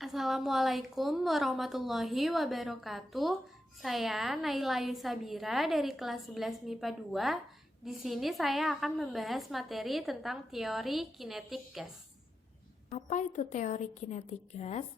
Assalamualaikum warahmatullahi wabarakatuh. Saya Naila Yusabira dari kelas 11 MIPA 2. Di sini saya akan membahas materi tentang teori kinetik gas. Apa itu teori kinetik gas?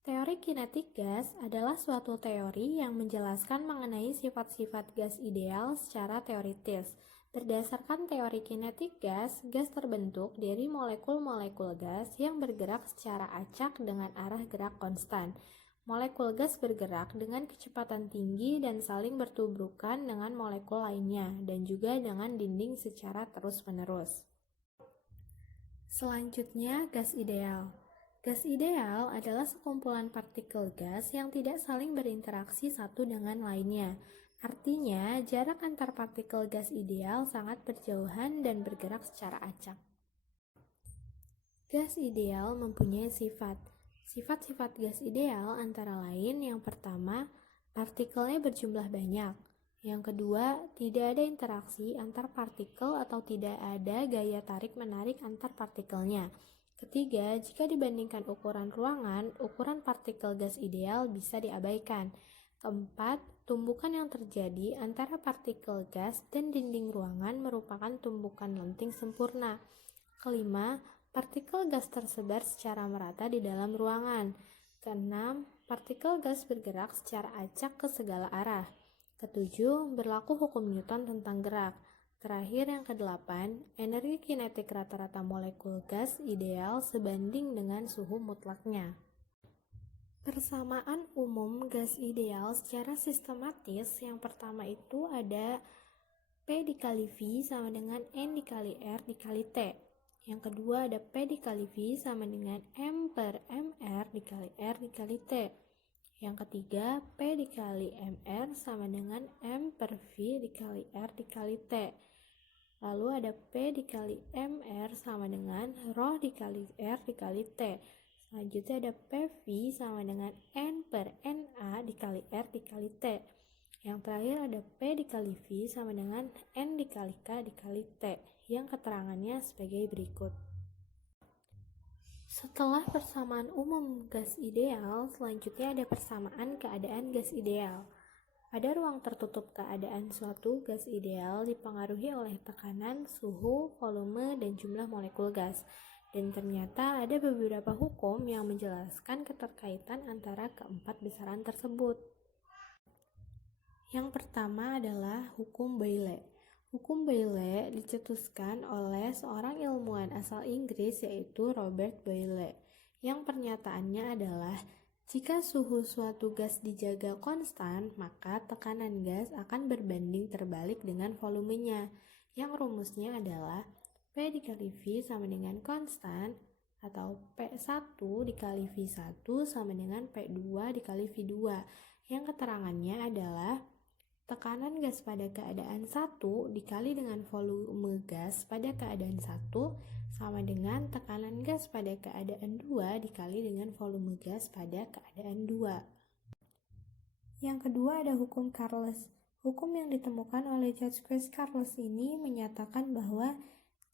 Teori kinetik gas adalah suatu teori yang menjelaskan mengenai sifat-sifat gas ideal secara teoritis. Berdasarkan teori kinetik gas, gas terbentuk dari molekul-molekul gas yang bergerak secara acak dengan arah gerak konstan. Molekul gas bergerak dengan kecepatan tinggi dan saling bertubrukan dengan molekul lainnya, dan juga dengan dinding secara terus-menerus. Selanjutnya, gas ideal. Gas ideal adalah sekumpulan partikel gas yang tidak saling berinteraksi satu dengan lainnya. Artinya, jarak antar partikel gas ideal sangat berjauhan dan bergerak secara acak. Gas ideal mempunyai sifat. Sifat-sifat gas ideal antara lain yang pertama, partikelnya berjumlah banyak. Yang kedua, tidak ada interaksi antar partikel atau tidak ada gaya tarik-menarik antar partikelnya. Ketiga, jika dibandingkan ukuran ruangan, ukuran partikel gas ideal bisa diabaikan. Keempat, tumbukan yang terjadi antara partikel gas dan dinding ruangan merupakan tumbukan lenting sempurna. Kelima, partikel gas tersebar secara merata di dalam ruangan. Keenam, partikel gas bergerak secara acak ke segala arah. Ketujuh, berlaku hukum Newton tentang gerak. Terakhir yang kedelapan, energi kinetik rata-rata molekul gas ideal sebanding dengan suhu mutlaknya. Persamaan umum gas ideal secara sistematis yang pertama itu ada P dikali V sama dengan N dikali R dikali T. Yang kedua ada P dikali V sama dengan M per MR dikali R dikali T. Yang ketiga, P dikali MR sama dengan M per V dikali R dikali T. Lalu ada P dikali MR sama dengan Rho dikali R dikali T. Selanjutnya ada PV sama dengan N per NA dikali R dikali T. Yang terakhir ada P dikali V sama dengan N dikali K dikali T, yang keterangannya sebagai berikut. Setelah persamaan umum gas ideal, selanjutnya ada persamaan keadaan gas ideal. Pada ruang tertutup, keadaan suatu gas ideal dipengaruhi oleh tekanan, suhu, volume, dan jumlah molekul gas. Dan ternyata ada beberapa hukum yang menjelaskan keterkaitan antara keempat besaran tersebut. Yang pertama adalah hukum Boyle. Hukum Boyle dicetuskan oleh seorang ilmuwan asal Inggris yaitu Robert Boyle, yang pernyataannya adalah jika suhu suatu gas dijaga konstan, maka tekanan gas akan berbanding terbalik dengan volumenya, yang rumusnya adalah P dikali V sama dengan konstan, atau P1 dikali V1 sama dengan P2 dikali V2, yang keterangannya adalah tekanan gas pada keadaan 1 dikali dengan volume gas pada keadaan 1 sama dengan tekanan gas pada keadaan 2 dikali dengan volume gas pada keadaan 2. Yang kedua ada hukum Carles. Hukum yang ditemukan oleh Jacques Carles ini menyatakan bahwa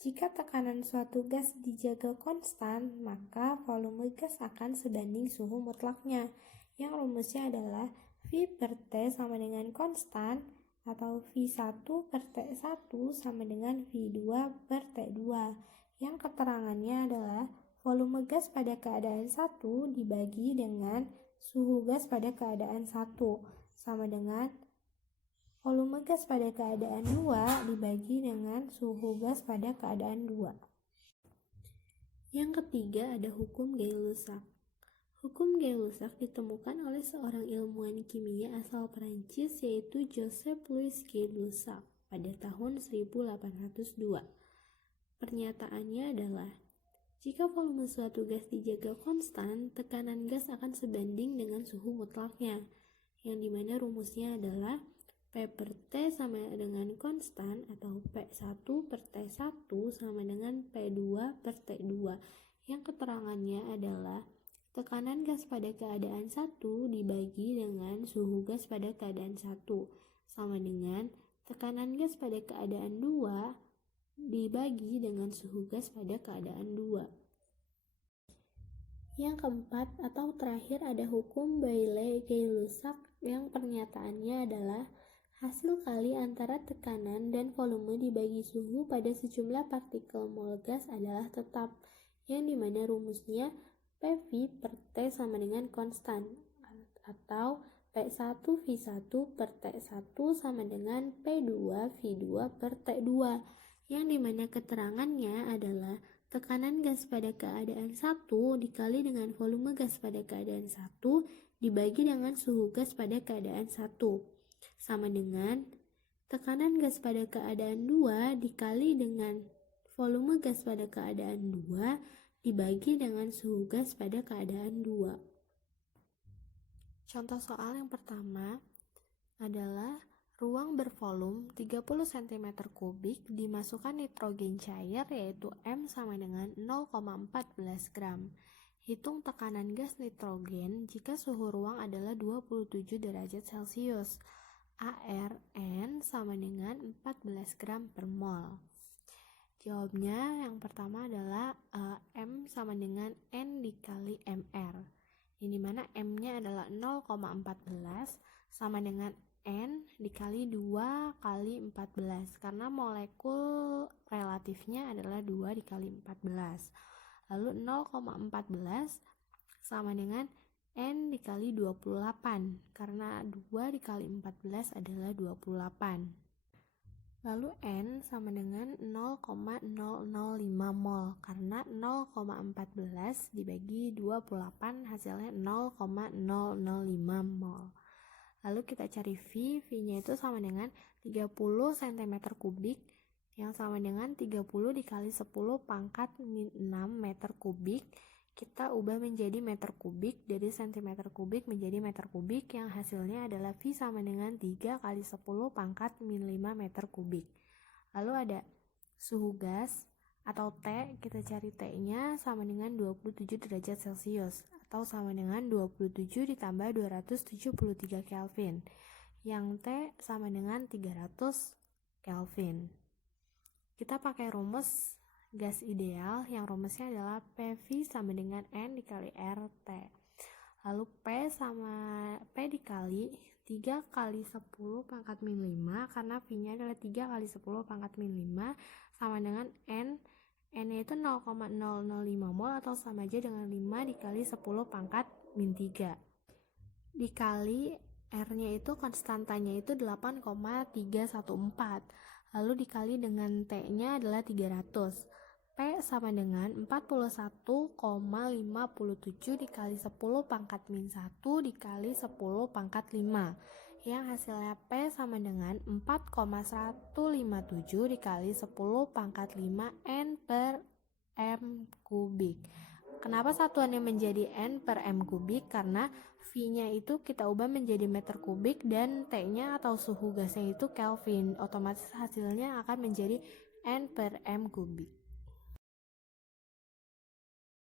jika tekanan suatu gas dijaga konstan, maka volume gas akan sebanding suhu mutlaknya, yang rumusnya adalah V per T sama dengan konstan, atau V1 per T1 sama dengan V2 per T2, yang keterangannya adalah volume gas pada keadaan 1 dibagi dengan suhu gas pada keadaan 1 sama dengan volume gas pada keadaan 2 dibagi dengan suhu gas pada keadaan 2. Yang ketiga ada hukum Gay-Lussac. Hukum Gay-Lussac ditemukan oleh seorang ilmuwan kimia asal Prancis yaitu Joseph Louis Gay-Lussac pada tahun 1802. Pernyataannya adalah, jika volume suatu gas dijaga konstan, tekanan gas akan sebanding dengan suhu mutlaknya, yang dimana rumusnya adalah P per T sama dengan konstan, atau P1 per T1 sama dengan P2 per T2, yang keterangannya adalah tekanan gas pada keadaan 1 dibagi dengan suhu gas pada keadaan 1 sama dengan tekanan gas pada keadaan 2 dibagi dengan suhu gas pada keadaan 2. Yang keempat atau terakhir ada hukum Bailey-Gay-Lussac yang pernyataannya adalah hasil kali antara tekanan dan volume dibagi suhu pada sejumlah partikel mol gas adalah tetap, yang dimana rumusnya PV per T sama dengan konstan, atau P1V1 per T1 sama dengan P2V2 per T2, yang dimana keterangannya adalah tekanan gas pada keadaan 1 dikali dengan volume gas pada keadaan 1 dibagi dengan suhu gas pada keadaan 1 sama dengan tekanan gas pada keadaan 2 dikali dengan volume gas pada keadaan 2 dibagi dengan suhu gas pada keadaan 2. Contoh soal yang pertama adalah ruang bervolume 30 cm3 dimasukkan nitrogen cair yaitu M sama dengan 0,14 gram. Hitung tekanan gas nitrogen jika suhu ruang adalah 27 derajat Celcius. ARN sama dengan 14 gram per mol. Jawabnya yang pertama adalah M sama dengan N dikali MR. Ini mana M-nya adalah 0,14 sama dengan N dikali 2 kali 14 karena molekul relatifnya adalah 2 dikali 14. Lalu 0,14 sama dengan N dikali 28 karena 2 dikali 14 adalah 28. Lalu N sama dengan 0,005 mol karena 0,14 dibagi 28 hasilnya 0,005 mol. Lalu kita cari V-nya itu sama dengan 30 cm3 yang sama dengan 30 dikali 10 pangkat 6 meter kubik. Kita ubah menjadi meter kubik, dari cm3 menjadi meter kubik yang hasilnya adalah V sama dengan 3 kali 10 pangkat min 5 meter kubik. Lalu ada suhu gas atau T, kita cari T-nya sama dengan 27 derajat Celcius atau sama dengan 27 ditambah 273 Kelvin, yang T sama dengan 300 Kelvin. Kita pakai rumus gas ideal yang rumusnya adalah PV sama dengan N dikali RT. Lalu P dikali 3 kali 10 pangkat min 5 karena V-nya adalah 3 kali 10 pangkat min 5 sama dengan N-nya itu 0,005 mol atau sama aja dengan 5 dikali 10 pangkat min 3 dikali R-nya itu konstantanya itu 8,314 lalu dikali dengan T-nya adalah 300. P sama dengan 41,57 dikali 10 pangkat min 1 dikali 10 pangkat 5 yang hasilnya P sama dengan 4,157 dikali 10 pangkat 5 N per M kubik. Kenapa satuannya menjadi N per M kubik? Karena V-nya itu kita ubah menjadi meter kubik dan T-nya atau suhu gasnya itu Kelvin. Otomatis hasilnya akan menjadi N per M kubik.